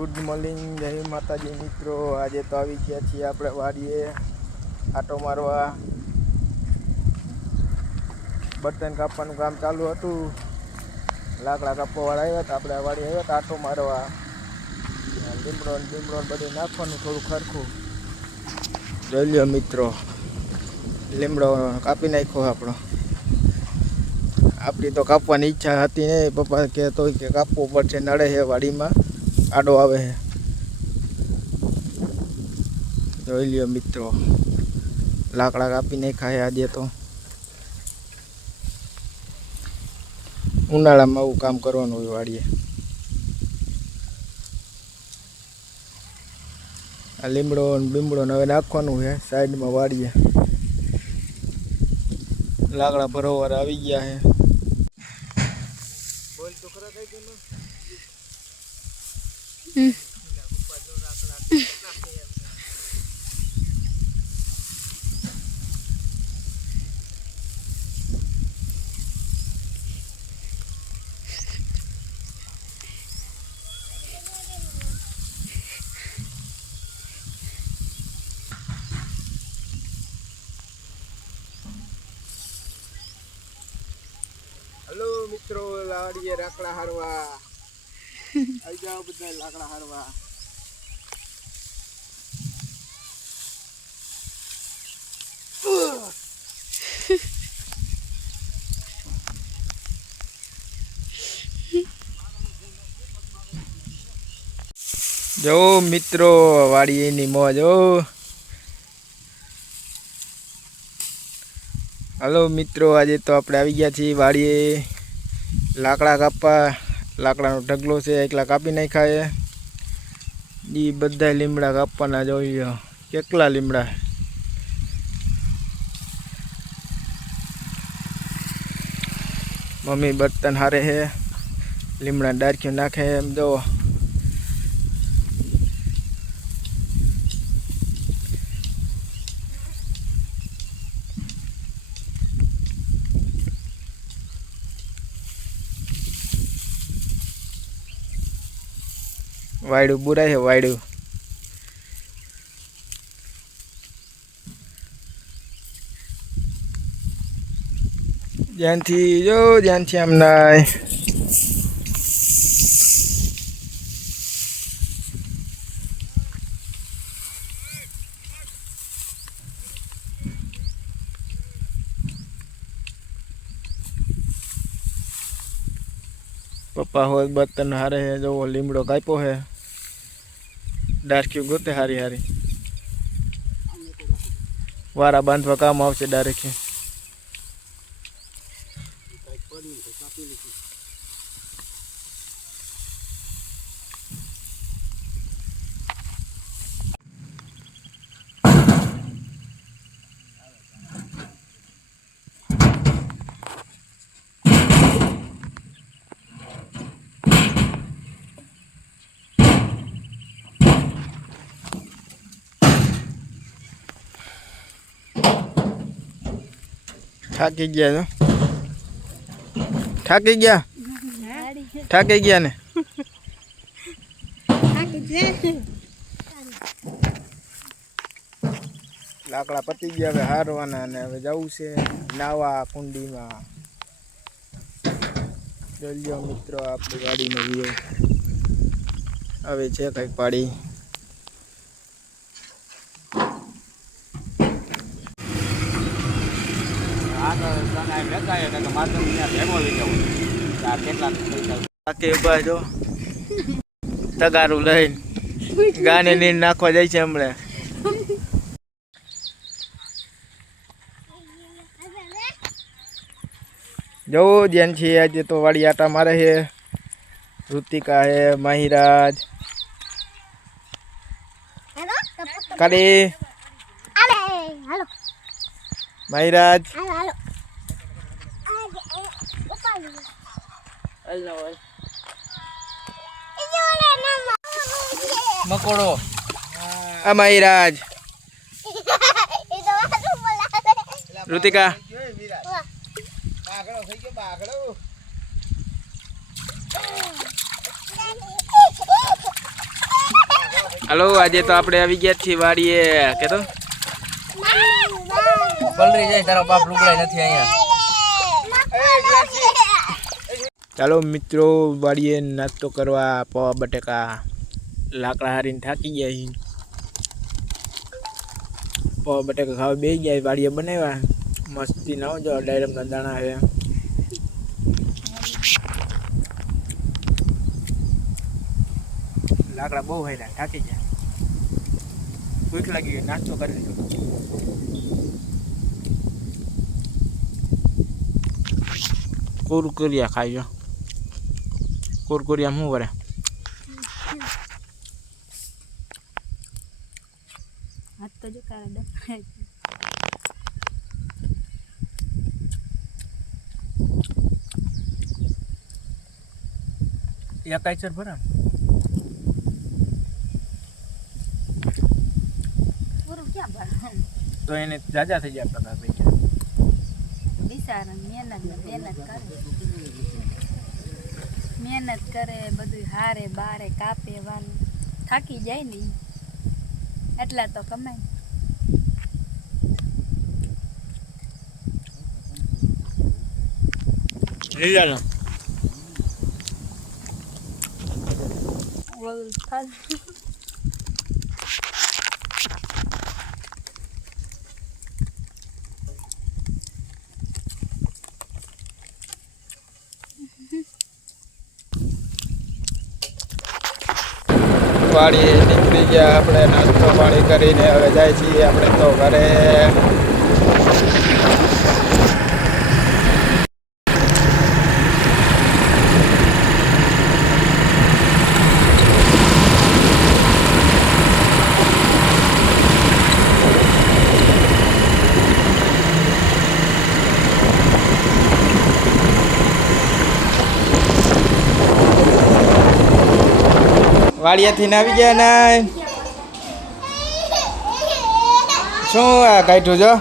Good morning, જય માતાજી મિત્રો। આજે તો આવી ગયા છીએ આપણે વાડીએ આટો મારવા। બર્તન કાપવાનું કામ ચાલુ હતું, લાકડા કાપવાવાળા આવ્યા હતા, આપણે વાડી આવ્યા હતા આટો મારવા। લીમડો બધું નાખવાનું થોડું ખરખું જોઈ લ્યો મિત્રો। લીમડો કાપી નાખ્યો આપણો। આપણી તો કાપવાની ઈચ્છા હતી નહીં, પપ્પા કહેતો કે કાપવો પડશે, નડે છે વાડીમાં, આડો આવે છે। જોઈ લ્યો મિત્રો, લાકડા કાપી નાખ્યા આજે તો। ઉનાળામાં આવું કામ કરવાનું હોય વાડીએ। આ લીમડો બીમડો હવે નાખવાનું છે સાઈડમાં વાડીએ। લાકડા ભરવાવાળા આવી ગયા છે। બોલ તો ખરા કઈ દેનો। हेलो मित्रों, लाड़िए लाकड़ा हारवा आई जाओ बधा लाकड़ा हारवा। जो मित्रों वाड़िए नी मौज हो। हेलो मित्रों, आज तो આપણે આવી ગયા છીએ વાડીએ લાકડા કાપવા। લાકડાનો ઢગલો છે, એકલા કાપી નાખ્યા છે। ઈ બધા લીમડા કાપવાના જોઈ લો, કેટલા લીમડા। મમ્મી બર્તન હારે છે, લીમડા ડારખ્યું નાખે એમ જો। वायडू बुरा है वायडू। ध्यान थी जो ध्यान थी हमने पप्पा हो बर्तन हारे है जो लीमड़ो कापो है, डारक्यू गोते हारी हारी वारा बांधवा काम आवशे डायरेक्ट। થાકી ગયા છો? થાકી ગયા? થાકી ગયા ને? લાકડા પતી ગયા, હવે હારવાના ને હવે જવું છે નાવા કુંડીમાં। જોઈ લો મિત્રો આપણી ગાડીનો વ્યૂ। હવે છે કંઈક પાડી। તગારું લઈને ગાને નીર નાખવા જાય છે હમણાં। જો ધ્યાન છે, આજે તો વાડી આટા મારે છે। ઋતિકા है, माहिराज काली माहिराज मकोड़ो आ माहिराज ऋतिका હલો, આજે તો આપણે આવી ગયા છીએ વાડીએ. કે તો પલરી જાય તારા બાપ લુગડાય નથી અહીંયા. ચાલો મિત્રો, વાડીએ નાસ્તો કરવા. પૌવા બટેકા લાકડા હારીને થાકી ગયા છીએ. પૌવા બટેકા ખાવા બેસી ગયા. વાડીએ બનાવ્યા મસ્તી ના જો ડાયરેક્ટના દાણા છે. લાકડા બહુ હેરા થાકી ગયા. ભૂખ લાગી ગઈ, નાસ્તો કરી લીધો. કુરકુરિયા ખાઈ. કુરકુરિયા શું કરે? હાથ તો જો કાળા ડબ્બા. એકાઈસર ભરા પૂરું ક્યાં ભરા? તો એને જાજા થઈ જાય પ્રકાર પૈસા. બિચારા મહેનત કરે બધું હારે બારે કાપે વાલું થાકી જાય ને એટલા તો કમાય. લીલાનો વાડીએ નીકળી ગયા આપણે. નાસ્તો પાણી કરીને હવે જાય છીએ આપણે તો ઘરે. વાડિયાથી આવી ગયા ને શું આ કાઢ્યું જો?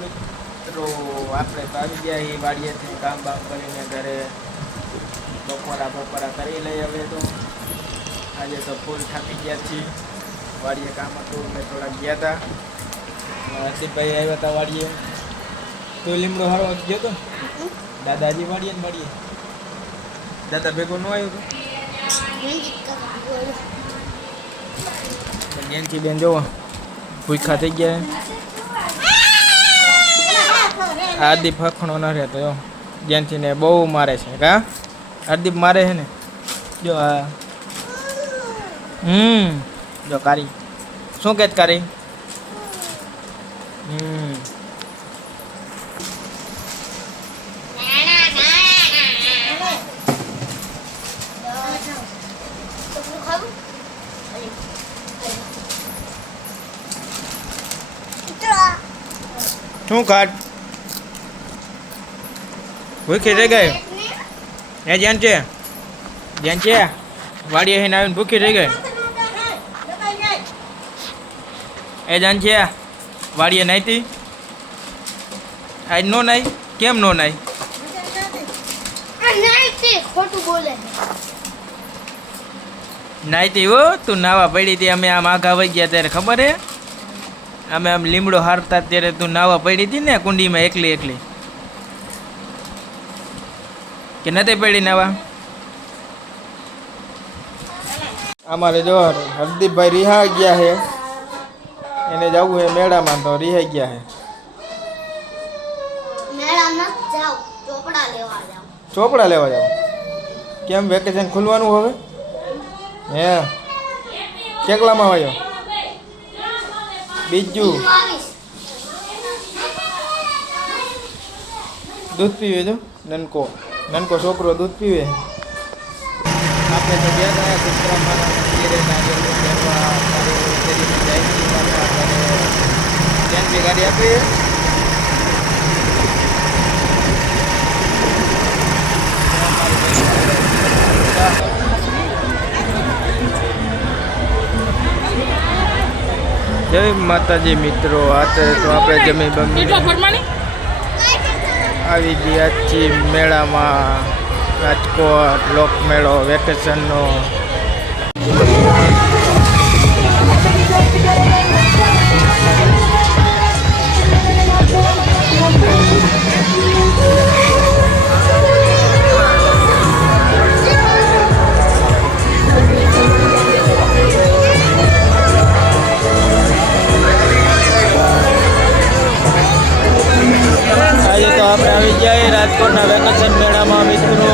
મિત્રો આપણે તો આવી ગયા એ વાડિયાથી કામ બામ કરીને ઘરે. બપોરા કરી લઈ. હવે તો આજે તો ફૂલ થાકી ગયા છીએ. વાડીએ કામ હતું મેં થોડા ગયા હતા. હર્ષિતભાઈ આવ્યા હતા વાડીએ. તો લીમડો હારો ગયો તો દાદાજી વાડીએ ને વાડીએ. દાદા ભેગો ન આવ્યો તો ગેનથી બેન જોવો ભૂખા થઈ ગયા. હાર્દિપ ફખણો ન રહેતો જો ગેનથી ને બહુ મારે છે. કા હાર્દિપ મારે છે ને જો. હા જો કારી શું કે કારી? શું કાઢ ભૂખી રહી ગઈ? એ જ્યાં છે વાડીએ આવીને ભૂખી રહી ગઈ. એ જાન છે વાડીએ નાહીતી આજ નો નાઈ? કેમ નો નાઈ? નાહીતી હો તું નાવા પડી હતી. અમે આમ આઘા વહી ગયા ત્યારે ખબર હે? અમે આમ લીમડો હારતા ત્યારે તું નાવા પડી હતી ને કુંડીમાં એકલી. કે નથી પડી નાવા? અમારે જો હરદીપભાઈ રિહા ગયા છે. એને જવું છે મેળામાં તો રિહાઈ ગયા છે. ચોપડા લેવા જાવ? કેમ વેકેશન ખુલવાનું હવે? હે કેટલામાં આવ્યો? બીજું દૂધ પીવે જો નનકો છોકરો દૂધ પીવે. આપણે તો ગયા હતા કુતરામાના મંદિરે નારિયેળ લેવા. ત્યાંથી ગાડી આપી. જય માતાજી મિત્રો. આ તો આપણે જમી બમી આવી ગયા છીએ મેળામાં. રાજકોટ લોકમેળો વેકેશનનો. આજે તો આપણે આવી ગયા રાજકોટના વેકેશન મેળામાં મિત્રો.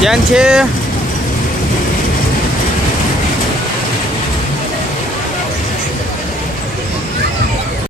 ક્યાં છે?